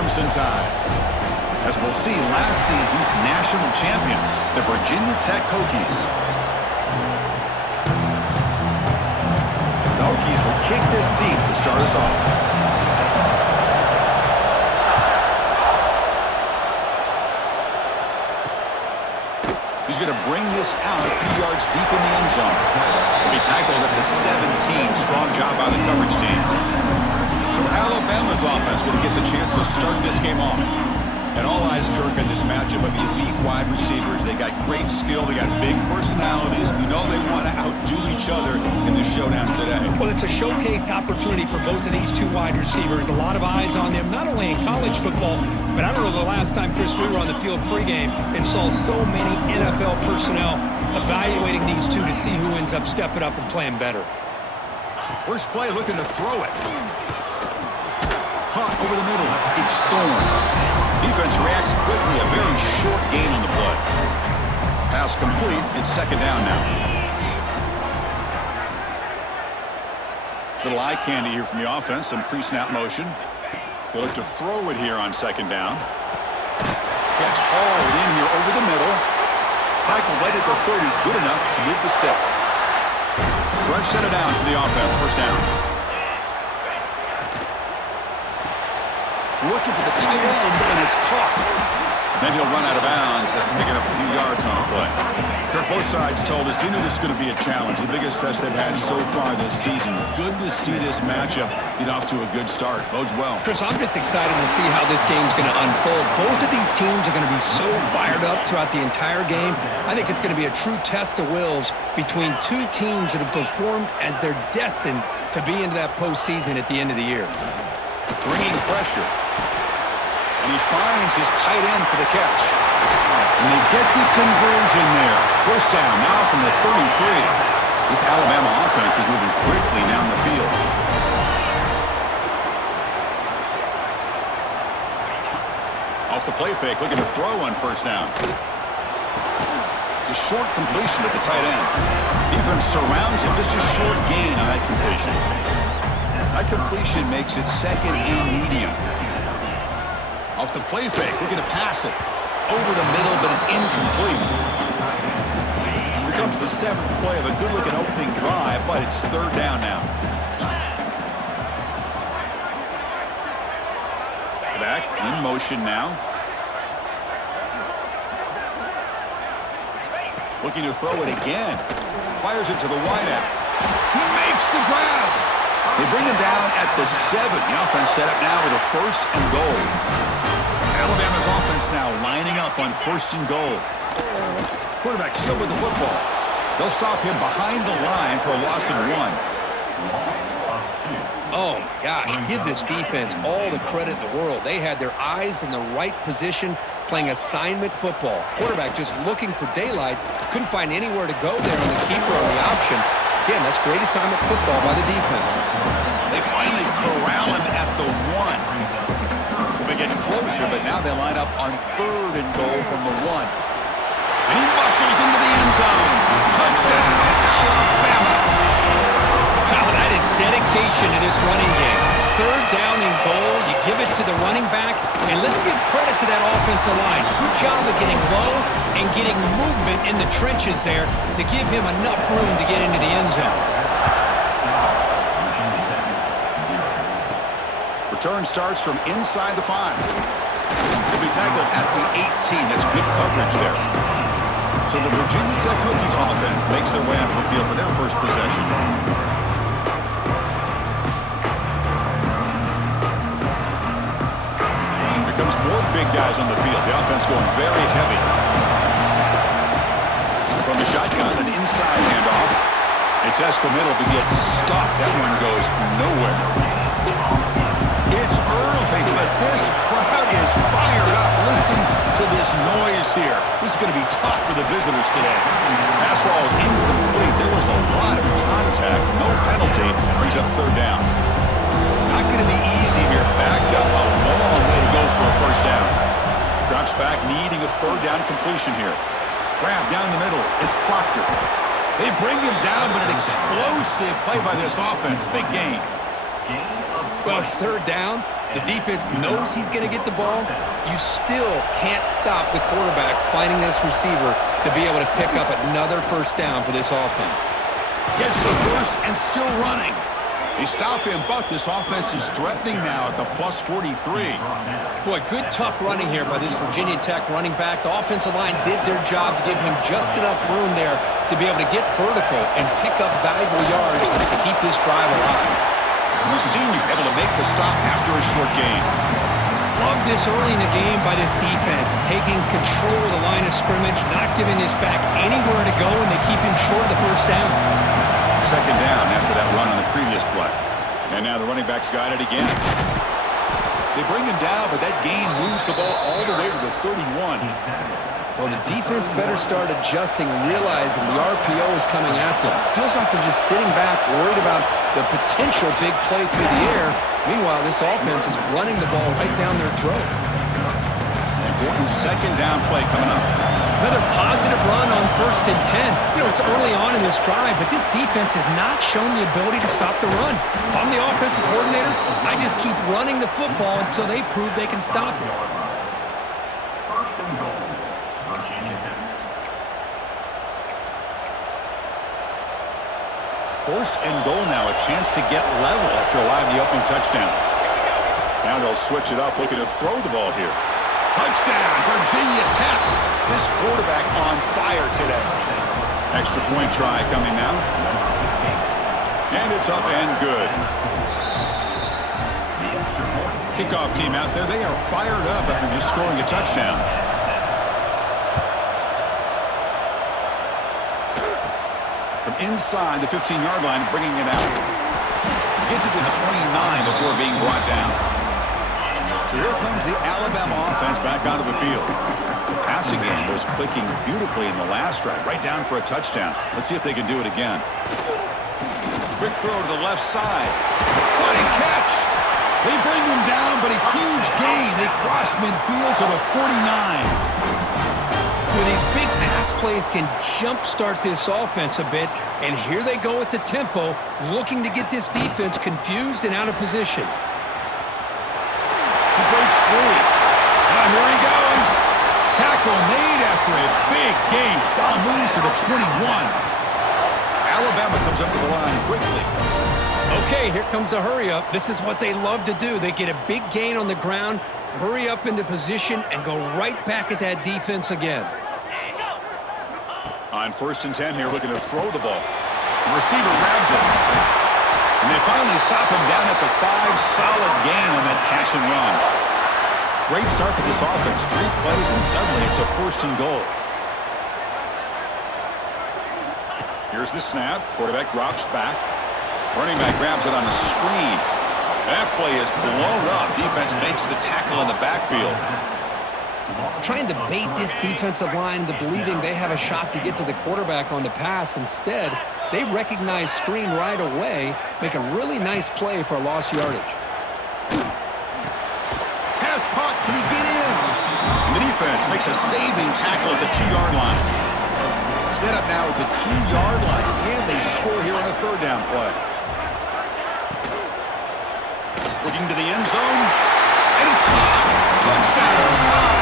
Crimson Tide. As we'll see, last season's national champions, the Virginia Tech Hokies. The Hokies will kick this deep to start us off. He's going to bring this out a few yards deep in the end zone. He'll be tackled at the 17. Strong job by the coverage team. So Alabama's offense going to get the chance to start this game off. And all eyes, Kirk, in this matchup of elite wide receivers. They got great skill. They got big personalities. You know they want to outdo each other in this showdown today. Well, it's a showcase opportunity for both of these two wide receivers. A lot of eyes on them, not only in college football, but I don't know the last time, Chris, we were on the field pregame and saw so many NFL personnel evaluating these two to see who ends up stepping up and playing better. First play, looking to throw it. Caught over the middle. It's Thorne. Defense reacts quickly. A very short gain on the play. Pass complete. It's second down now. Little eye candy here from the offense. Some pre-snap motion. They look to throw it here on second down. Catch hauled in here over the middle. Tackle right at the 30. Good enough to move the sticks. Fresh set of downs for the offense. First down. Looking for the tight end, and it's caught. Then he'll run out of bounds after picking up a few yards on a play. Kirk, both sides told us they knew this was going to be a challenge, the biggest test they've had so far this season. Good to see this matchup get off to a good start. Bodes well. Chris, I'm just excited to see how this game's going to unfold. Both of these teams are going to be so fired up throughout the entire game. I think it's going to be a true test of wills between two teams that have performed as they're destined to be into that postseason at the end of the year. Bringing pressure. And he finds his tight end for the catch. And they get the conversion there. First down now from the 33. This Alabama offense is moving quickly down the field. Off the play fake, looking to throw on first down. It's a short completion at the tight end. Defense surrounds him. Just a short gain on that completion. That completion makes it second and medium. Off the play fake, looking to pass it. Over the middle, but it's incomplete. Here comes the seventh play of a good-looking opening drive, but it's third down now. Back, in motion now. Looking to throw it again. Fires it to the wideout. He makes the grab. They bring him down at the 7. The offense set up now with a first and goal. Alabama's offense now lining up on first and goal. Quarterback still with the football. They'll stop him behind the line for a loss of 1. Oh, my gosh. Give this defense all the credit in the world. They had their eyes in the right position playing assignment football. Quarterback just looking for daylight. Couldn't find anywhere to go there on the keeper on the option. Again, that's great assignment football by the defense. They finally corral him at the 1. They get closer, but now they line up on third and goal from the 1. And he muscles into the end zone. Touchdown, Alabama. Wow, that is dedication to this running game. Third down and goal, you give it to the running back, and let's give credit to that offensive line. Good job of getting low and getting movement in the trenches there to give him enough room to get into the end zone. Return starts from inside the 5. He'll be tackled at the 18. That's good coverage there. So the Virginia Tech Hokies offense makes their way onto the field for their first possession. Here comes more big guys on the field. The offense going very heavy. From the shotgun, an inside handoff. They test the middle, but get stuffed. That one goes nowhere. It's early, but this crowd is fired up. Listen to this noise here. This is going to be tough for the visitors today. Pass ball is incomplete. There was a lot of contact. No penalty. Brings up third down. Not going to be easy here. Backed up a long way to go for a first down. Drops back, needing a third down completion here. Grab down the middle. It's Proctor. They bring him down, but an explosive play by this offense. Big gain. Well, it's third down. The defense knows he's going to get the ball. You still can't stop the quarterback finding this receiver to be able to pick up another first down for this offense. Gets the first and still running. They stop him, but this offense is threatening now at the plus 43. Boy, good tough running here by this Virginia Tech running back. The offensive line did their job to give him just enough room there to be able to get vertical and pick up valuable yards to keep this drive alive. The senior able to make the stop after a short gain. Love this early in the game by this defense, taking control of the line of scrimmage, not giving this back anywhere to go, and they keep him short of the first down. Second down after that run on the previous play. And now the running back's got it again. They bring him down, but that gain moves the ball all the way to the 31. Well, the defense better start adjusting and realizing the RPO is coming at them. Feels like they're just sitting back, worried about the potential big play through the air. Meanwhile, this offense is running the ball right down their throat. Important second down play coming up. Another positive run on 1st and 10. You know, it's early on in this drive, but this defense has not shown the ability to stop the run. If I'm the offensive coordinator, I just keep running the football until they prove they can stop it. First and goal now, a chance to get level after allowing the opening touchdown. Now they'll switch it up, looking to throw the ball here. Touchdown, Virginia Tech. This quarterback on fire today. Extra point try coming now. And it's up and good. Kickoff team out there, they are fired up after just scoring a touchdown. From inside the 15-yard line, bringing it out. Gets it to the 29 before being brought down. So here comes the Alabama offense back onto the field. The passing game was clicking beautifully in the last drive, right down for a touchdown. Let's see if they can do it again. Quick throw to the left side. What a catch! They bring him down, but a huge gain. They cross midfield to the 49. Well, these big pass plays can jumpstart this offense a bit, and here they go with the tempo, looking to get this defense confused and out of position. He breaks free. Now here he goes. Tackle made after a big gain. Ball moves to the 21. Alabama comes up to the line quickly. Okay, here comes the hurry up. This is what they love to do. They get a big gain on the ground, hurry up into position, and go right back at that defense again. On 1st and 10 here, looking to throw the ball. The receiver grabs it. And they finally stop him down at the 5. Solid gain on that catch and run. Great start for this offense. 3 plays, and suddenly it's a 1st and goal. Here's the snap. Quarterback drops back. Running back grabs it on a screen. That play is blown up. Defense makes the tackle in the backfield. Trying to bait this defensive line into believing they have a shot to get to the quarterback on the pass. Instead, they recognize screen right away, make a really nice play for a lost yardage. Pass caught. Can he get in? And the defense makes a saving tackle at the 2-yard line. Set up now at the 2-yard line. Can they score here on a 3rd down play? Looking to the end zone. And it's caught. Touchdown. Tied.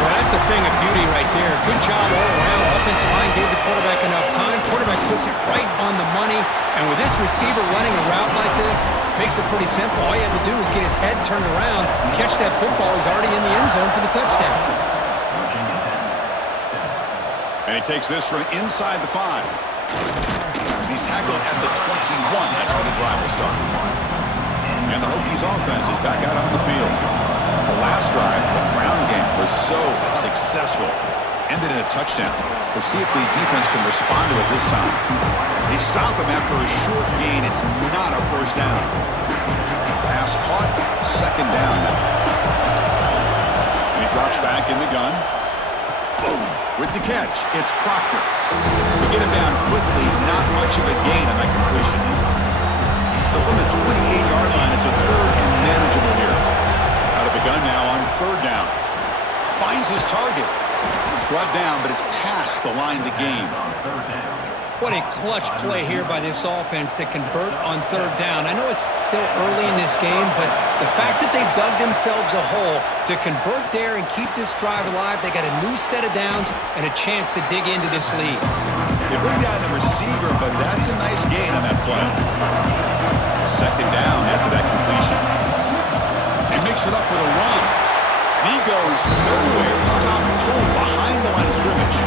Well, that's a thing of beauty right there. Good job all around. Offensive line gave the quarterback enough time. Quarterback puts it right on the money. And with this receiver running a route like this, makes it pretty simple. All you had to do is get his head turned around, catch that football. He's already in the end zone for the touchdown. And he takes this from inside the 5. He's tackled at the 21. That's where the drive will start. And the Hokies offense is back out on the field. The last drive, the ground game was so successful. Ended in a touchdown. We'll see if the defense can respond to it this time. They stop him after a short gain. It's not a 1st down. Pass caught. 2nd down now. And he drops back in the gun. Boom. With the catch, it's Proctor. We get him down quickly. Not much of a gain on that completion. So from the 28-yard line, it's a 3rd and manageable here. Out of the gun now on 3rd down. Finds his target. Brought down, but it's past the line to gain. What a clutch play here by this offense to convert on third down. I know it's still early in this game, but the fact that they've dug themselves a hole to convert there and keep this drive alive, they got a new set of downs and a chance to dig into this lead. They bring down the receiver, but that's a nice gain on that play. Second down after that completion. They mix it up with a run. And he goes nowhere. Stop cold behind the line of scrimmage.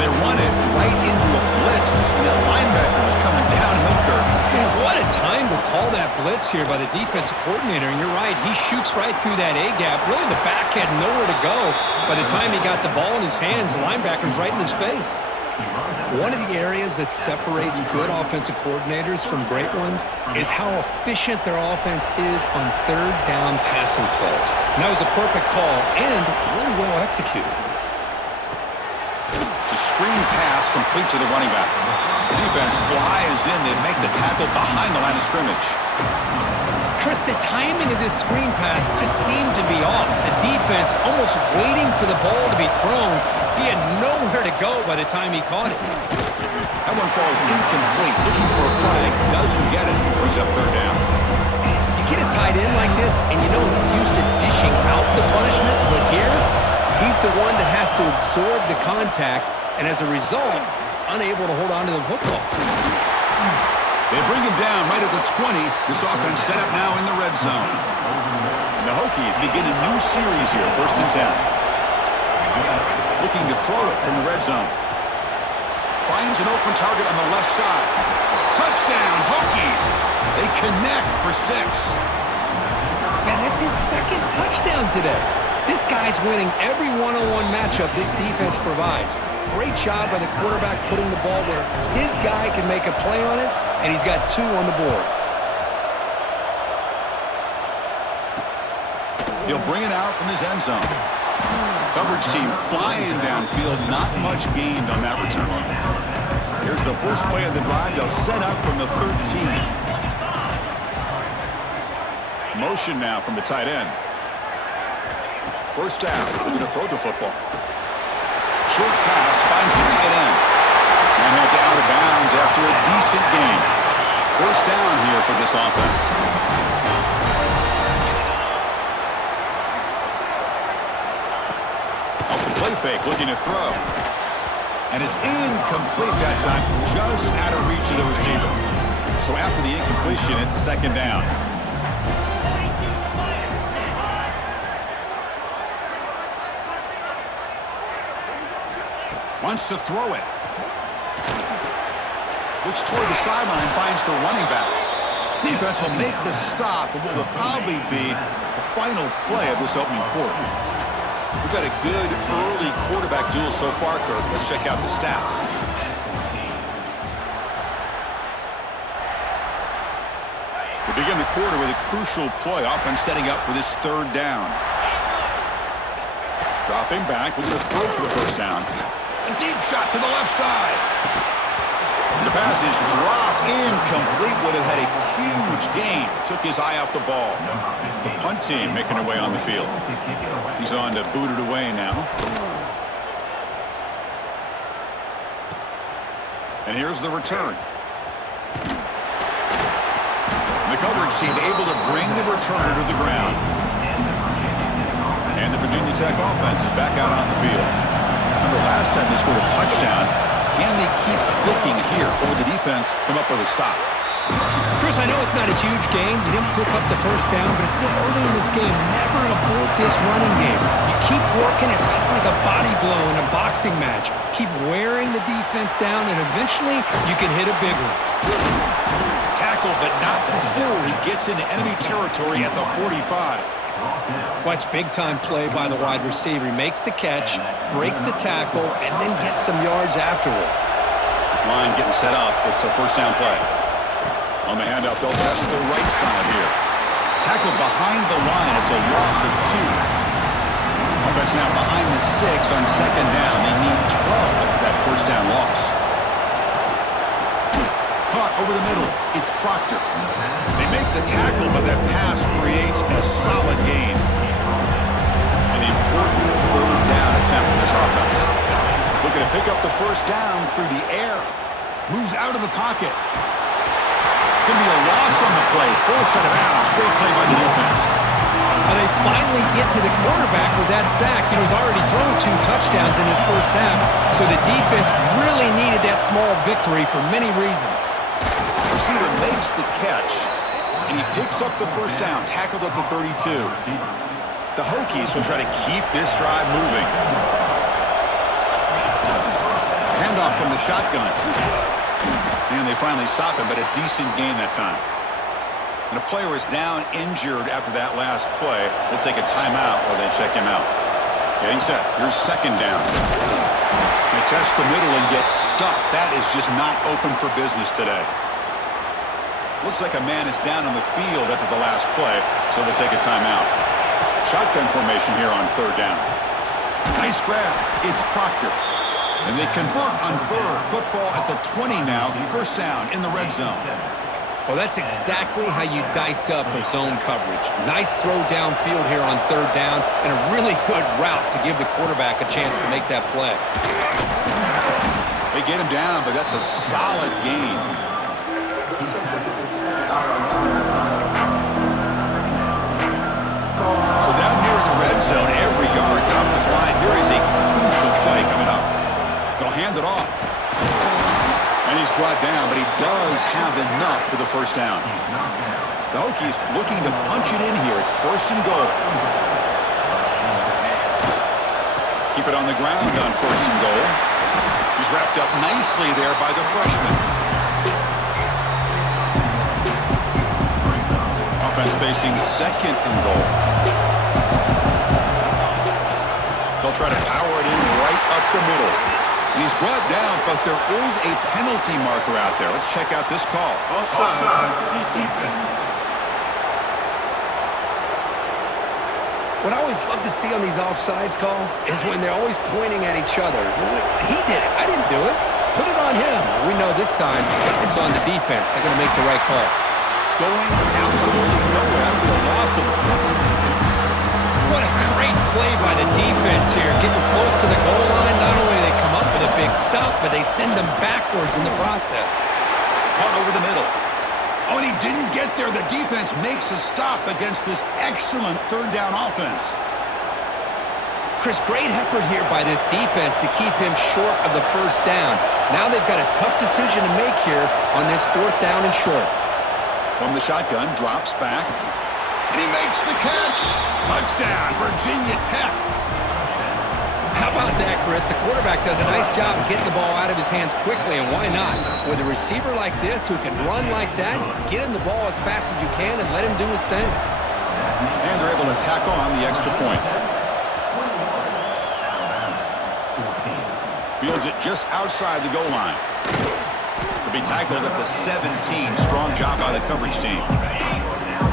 They run it right into a blitz. And that linebacker was coming downhill, Kirk. Man, what a time to call that blitz here by the defensive coordinator. And you're right, he shoots right through that A-gap. Really, the back had nowhere to go. By the time he got the ball in his hands, the linebacker's right in his face. One of the areas that separates good offensive coordinators from great ones is how efficient their offense is on third down passing plays. And that was a perfect call and really well executed. To screen pass complete to the running back. Defense flies in to make the tackle behind the line of scrimmage. Chris, the timing of this screen pass just seemed to be off. The defense almost waiting for the ball to be thrown. He had nowhere to go by the time he caught it. That one falls incomplete. Looking for a flag. Doesn't get it. Brings up third down. You get a tight end like this, and you know he's used to dishing out the punishment, but here, he's the one that has to absorb the contact, and as a result, he's unable to hold on to the football. They bring him down right at the 20. This offense set up now in the red zone. And the Hokies begin a new series here, 1st and 10. Looking to throw it from the red zone. Finds an open target on the left side. Touchdown, Hokies! They connect for 6. Man, that's his second touchdown today. This guy's winning every one-on-one matchup this defense provides. Great job by the quarterback putting the ball where his guy can make a play on it, and he's got 2 on the board. He'll bring it out from his end zone. Coverage team flying downfield, not much gained on that return. Here's the first play of the drive. They'll set up from the 13. Motion now from the tight end. First down, looking to throw the football. Short pass finds the tight end. And heads out of bounds after a decent gain. First down here for this offense. Off the play fake, looking to throw. And it's incomplete that time, just out of reach of the receiver. So after the incompletion, it's second down. Wants to throw it. Looks toward the sideline, finds the running back. Defense will make the stop, but what will probably be the final play of this opening quarter. We've got a good early quarterback duel so far, Kirk. Let's check out the stats. We begin the quarter with a crucial play. Offense setting up for this third down. Dropping back, looking to throw for the first down. A deep shot to the left side. The pass is dropped incomplete. Would have had a huge gain. Took his eye off the ball. The punt team making their way on the field. He's on to boot it away now. And here's the return. The coverage team able to bring the returner to the ground. And the Virginia Tech offense is back out on the field. Remember last time they scored a touchdown. Can they keep clicking here, or will the defense come up with a stop? Chris, I know it's not a huge gain. You didn't pick up the first down, but it's still early in this game. Never abort this running game. You keep working. It's kind of like a body blow in a boxing match. Keep wearing the defense down, and eventually you can hit a big one. Tackle, but not before he gets into enemy territory at the 45. Watch big-time play by the wide receiver. He makes the catch, breaks the tackle, and then gets some yards afterward. This line getting set up. It's a first down play. On the handoff, they'll test the right side here. Tackled behind the line. It's a loss of 2. Offense now behind the 6 on second down. They need 12 after that first down loss. Caught over the middle. It's Proctor. They make the tackle, but that pass creates a solid gain. An important third down attempt for this offense. Looking to pick up the first down for Moves out of the pocket. Going to be a loss on the play. Full set of bounds. Great play by the defense. They finally get to the quarterback with that sack. He's already thrown 2 touchdowns in his first half, so the defense really needed that small victory for many reasons. Receiver makes the catch, and he picks up the first down, tackled at the 32. The Hokies will try to keep this drive moving. Handoff from the shotgun. And they finally stop him, but a decent gain that time. And a player is down injured after that last play. We'll take a timeout while they check him out. Getting set. Here's second down. They test the middle and get stuffed. That is just not open for business today. Looks like a man is down on the field after the last play, so they'll take a timeout. Shotgun formation here on third down. Nice grab. It's Proctor. And they convert on third. Football at the 20 now. First down in the red zone. Well, that's exactly how you dice up a zone coverage. Nice throw downfield here on third down, and a really good route to give the quarterback a chance to make that play. They get him down, but that's a solid gain. So down here in the red zone, every yard tough to find. Here is a crucial play coming up. They'll hand it off. And he's brought down, but he does have enough for the first down. The Hokies looking to punch it in here. It's first and goal. Keep it on the ground on first and goal. He's wrapped up nicely there by the freshman. Offense facing second and goal. They'll try to power it in right up the middle. And he's brought down, but there is a penalty marker out there. Let's check out this call. What I always love to see on these offsides call is when they're always pointing at each other. He did it. I didn't do it. Put it on him. We know this time it's on the defense. They're going to make the right call. Going absolutely nowhere after the loss of the ball. What a great play by the defense here. Getting close to the goal line, not only do they come up with a big stop, but they send them backwards in the process. Caught over the middle. Oh, and he didn't get there. The defense makes a stop against this excellent third down offense. Chris, great effort here by this defense to keep him short of the first down. Now they've got a tough decision to make here on this fourth down and short. From the shotgun, drops back. And he makes the catch. Touchdown, Virginia Tech. How about that, Chris? The quarterback does a nice job of getting the ball out of his hands quickly, and why not? With a receiver like this who can run like that, get him the ball as fast as you can and let him do his thing. And they're able to tack on the extra point. Fields it just outside the goal line. To be tackled at the 17. Strong job by the coverage team.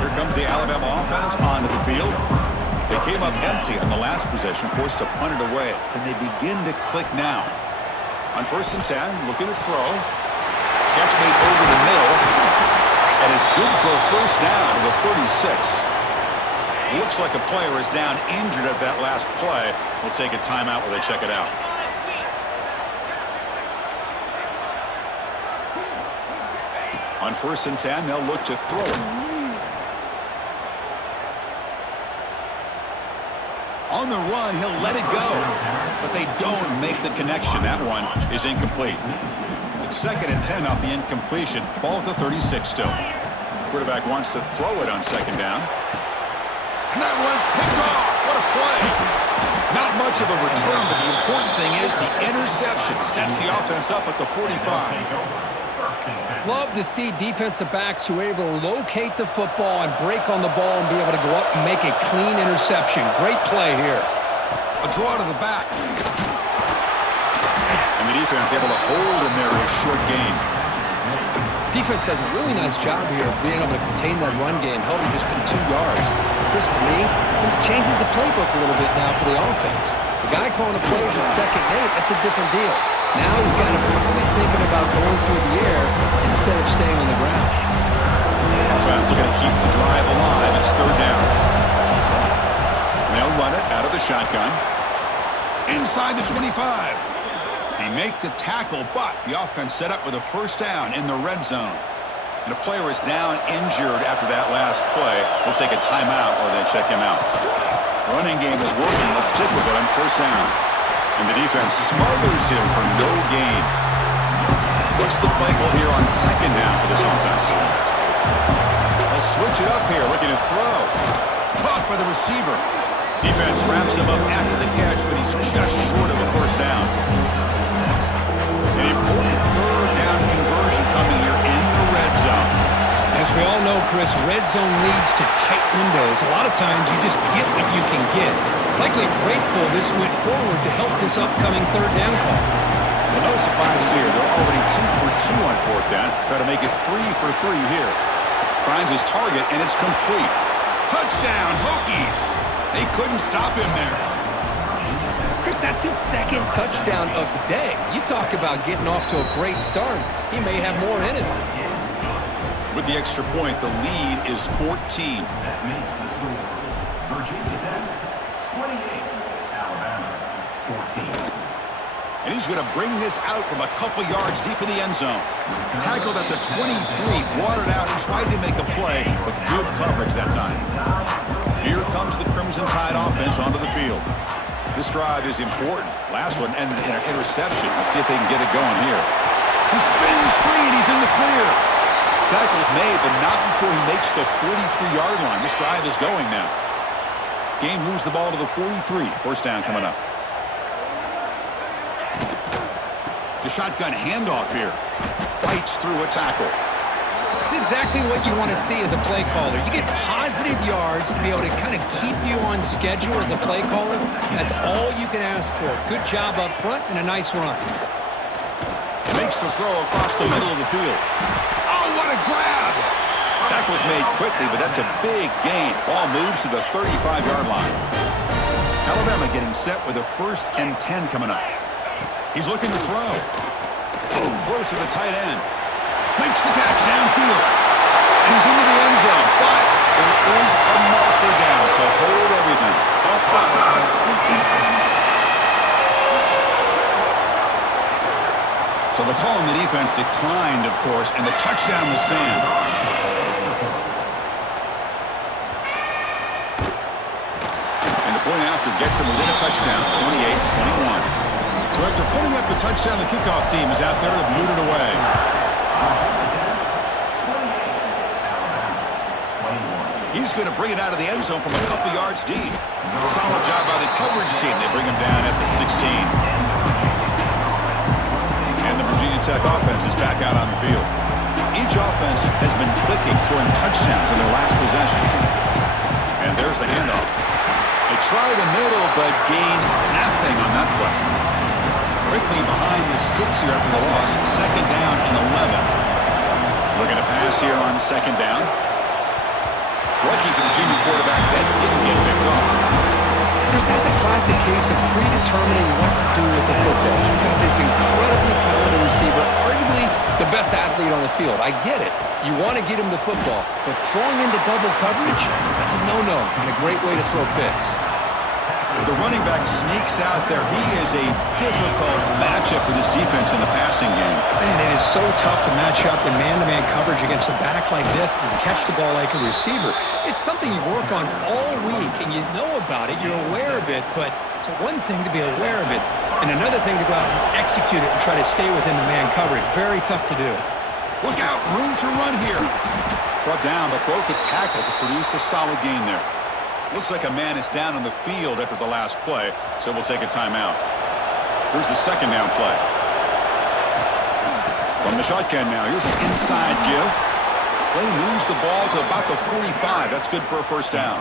Here comes the Alabama offense onto the field. They came up empty on the last possession, forced to punt it away. And they begin to click now. On first and 10, looking to throw. Catch made over the middle. And it's good for a first down to the 36. Looks like a player is down injured at that last play. We'll take a timeout while they check it out. On first and 10, they'll look to throw it. On the run, he'll let it go. But they don't make the connection. That one is incomplete. It's second and 10 off the incompletion. Ball at the 36 still. Quarterback wants to throw it on second down. And that one's picked off. What a play. Not much of a return, but the important thing is the interception sets the offense up at the 45. Love to see defensive backs who are able to locate the football and break on the ball and be able to go up and make a clean interception. Great play here. A draw to the back. And the defense able to hold him there with a short gain. Defense does a really nice job here of being able to contain that run game, held him just in 2 yards. Chris, to me, this changes the playbook a little bit now for the offense. The guy calling the plays at second and 8, that's a different deal. Now he's got to probably thinking about going through the air instead of staying on the ground. Offense looking to keep the drive alive. It's third down. They'll run it out of the shotgun. Inside the 25. They make the tackle, but the offense set up with a first down in the red zone. And a player is down injured after that last play. We'll take a timeout or they check him out. Running game is working. Let's stick with it on first down. And the defense smothers him for no gain. What's the play call here on second down for this offense? They'll switch it up here, looking to throw. Caught by the receiver. Defense wraps him up after the catch, but he's just short of a first down. An important third down conversion coming here in the red zone. As we all know, Chris, red zone leads to tight windows. A lot of times you just get what you can get. Likely grateful this went forward to help this upcoming third down call. Well, no surprise here. They're already 2 for 2 on fourth down. Got to make it 3 for 3 here. Finds his target, and it's complete. Touchdown, Hokies! They couldn't stop him there. Chris, that's his second touchdown of the day. You talk about getting off to a great start. He may have more in it. With the extra point, the lead is 14. That makes the score Virginia Tech 28, Alabama 14. And he's going to bring this out from a couple yards deep in the end zone. Tackled at the 23, brought it out and tried to make a play, but good coverage that time. Here comes the Crimson Tide offense onto the field. This drive is important. Last one ended in an interception. Let's see if they can get it going here. He spins free and he's in the clear. Tackle's made, but not before he makes the 43-yard line. This drive is going now. Game moves the ball to the 43. First down coming up. The shotgun handoff here. Fights through a tackle. It's exactly what you want to see as a play caller. You get positive yards to be able to kind of keep you on schedule as a play caller. That's all you can ask for. Good job up front and a nice run. Makes the throw across the middle of the field. Oh, what a grab! Tackle's made quickly, but that's a big gain. Ball moves to the 35-yard line. Alabama getting set with a 1st and 10 coming up. He's looking to throw. Boom, blows to the tight end. Makes the catch downfield. And he's into the end zone. But there is a marker down, so hold everything. So the call on the defense declined, of course, and the touchdown will stand. And the point after gets him within a touchdown, 28-21. So after putting up the touchdown, the kickoff team is out there to boot it away. He's going to bring it out of the end zone from a couple yards deep. Solid job by the coverage team. They bring him down at the 16. And the Virginia Tech offense is back out on the field. Each offense has been clicking, scoring touchdowns in their last possessions. And there's the handoff. They try the middle, but gain nothing on that play. Quickly behind the sticks here after the loss. Second down and 11. Looking to pass here on second down. Lucky for the junior quarterback that didn't get picked off. Chris, that's a classic case of predetermining what to do with the football. You've got this incredibly talented receiver, arguably the best athlete on the field. I get it. You want to get him the football, but throwing into double coverage, that's a no-no and a great way to throw picks. The running back sneaks out there. He is a difficult matchup for this defense in the passing game. Man, it is so tough to match up in man-to-man coverage against a back like this and catch the ball like a receiver. It's something you work on all week, and you know about it. You're aware of it, but it's one thing to be aware of it, and another thing to go out and execute it and try to stay within the man coverage. Very tough to do. Look out, room to run here. Brought down, but broke a tackle to produce a solid gain there. Looks like a man is down on the field after the last play, so we'll take a timeout. Here's the second down play. From the shotgun now, here's an inside give. Play moves the ball to about the 45. That's good for a first down.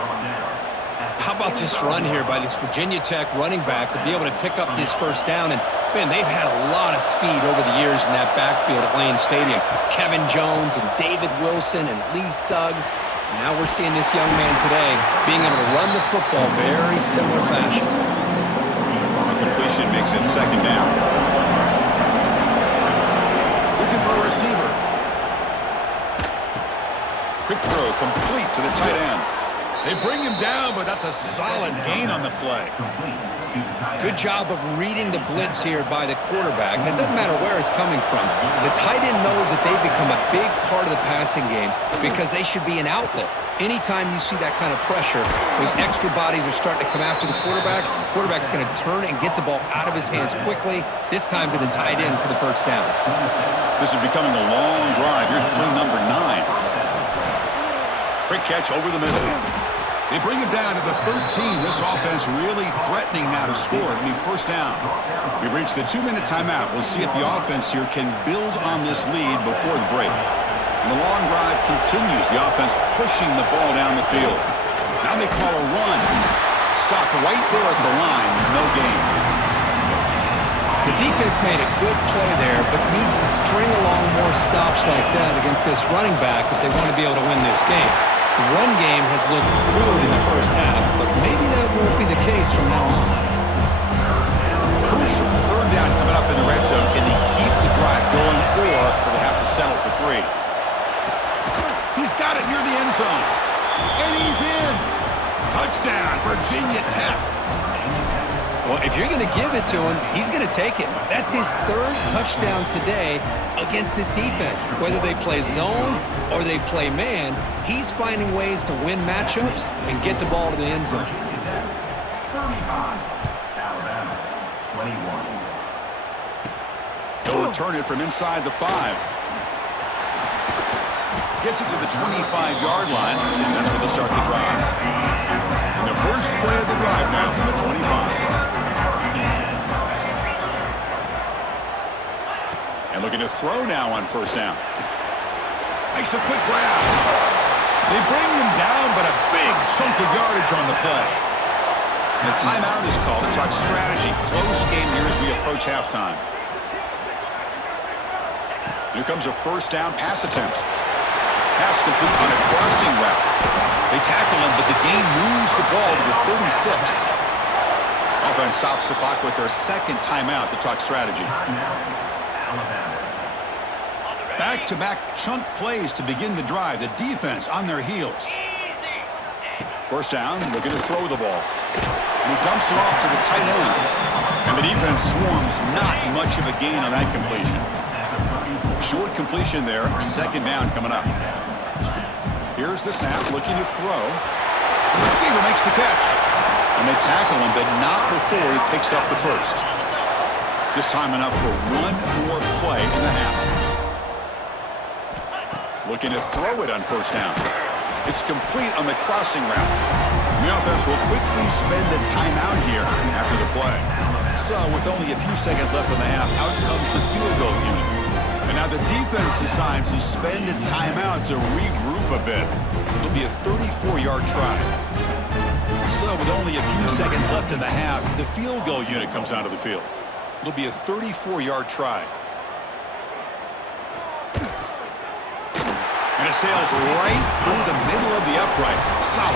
How about this run here by this Virginia Tech running back to be able to pick up this first down? And, man, they've had a lot of speed over the years in that backfield at Lane Stadium. Kevin Jones and David Wilson and Lee Suggs. And now we're seeing this young man today being able to run the football very similar fashion. A completion makes it second down. Looking for a receiver. Quick throw complete to the tight end. They bring him down, but that's a solid gain on the play. Good job of reading the blitz here by the quarterback. And it doesn't matter where it's coming from. The tight end knows that they've become a big part of the passing game because they should be an outlet. Anytime you see that kind of pressure, those extra bodies are starting to come after the quarterback. Quarterback's going to turn and get the ball out of his hands quickly, this time to the tight end for the first down. This is becoming a long drive. Here's play number 9. Quick catch over the middle. They bring him down to the 13. This offense really threatening now to score. It'll be first down. We've reached the 2-minute timeout. We'll see if the offense here can build on this lead before the break. And the long drive continues. The offense pushing the ball down the field. Now they call a run. Stop right there at the line. No gain. The defense made a good play there, but needs to string along more stops like that against this running back if they want to be able to win this game. The run game has looked good in the first half, but maybe that won't be the case from now on. Crucial third down coming up in the red zone. Can they keep the drive going, or will they have to settle for 3? He's got it near the end zone. And he's in. Touchdown, Virginia Tech. Well, if you're going to give it to him, he's going to take it. That's his 3rd touchdown today against this defense. Whether they play zone or they play man, he's finding ways to win matchups and get the ball to the end zone. He'll return it from inside the 5. Gets it to the 25-yard line, and that's where they'll start the drive. And the first play of the drive now from the 25. And looking to throw now on first down. Makes a quick grab. They bring him down, but a big chunk of yardage on the play. And the timeout is called to talk strategy. Close game here as we approach halftime. Here comes a first down pass attempt. Pass complete on a crossing route. They tackle him, but the gain moves the ball to the 36. Offense stops the clock with their 2nd timeout to talk strategy. Back-to-back chunk plays to begin the drive. The defense on their heels. First down, looking to throw the ball. And he dumps it off to the tight end. And the defense swarms. Not much of a gain on that completion. Short completion there. 2nd down coming up. Here's the snap, looking to throw. The receiver makes the catch. And they tackle him, but not before he picks up the first. Just time enough for one more play in the half. Looking to throw it on first down. It's complete on the crossing route. The offense will quickly spend a timeout here after the play. So with only a few seconds left in the half, out comes the field goal unit. And now the defense decides to spend a timeout to regroup a bit. It'll be a 34-yard try. So with only a few seconds left in the half, the field goal unit comes onto the field. It'll be a 34-yard try. And it sails right through the middle of the uprights. Solid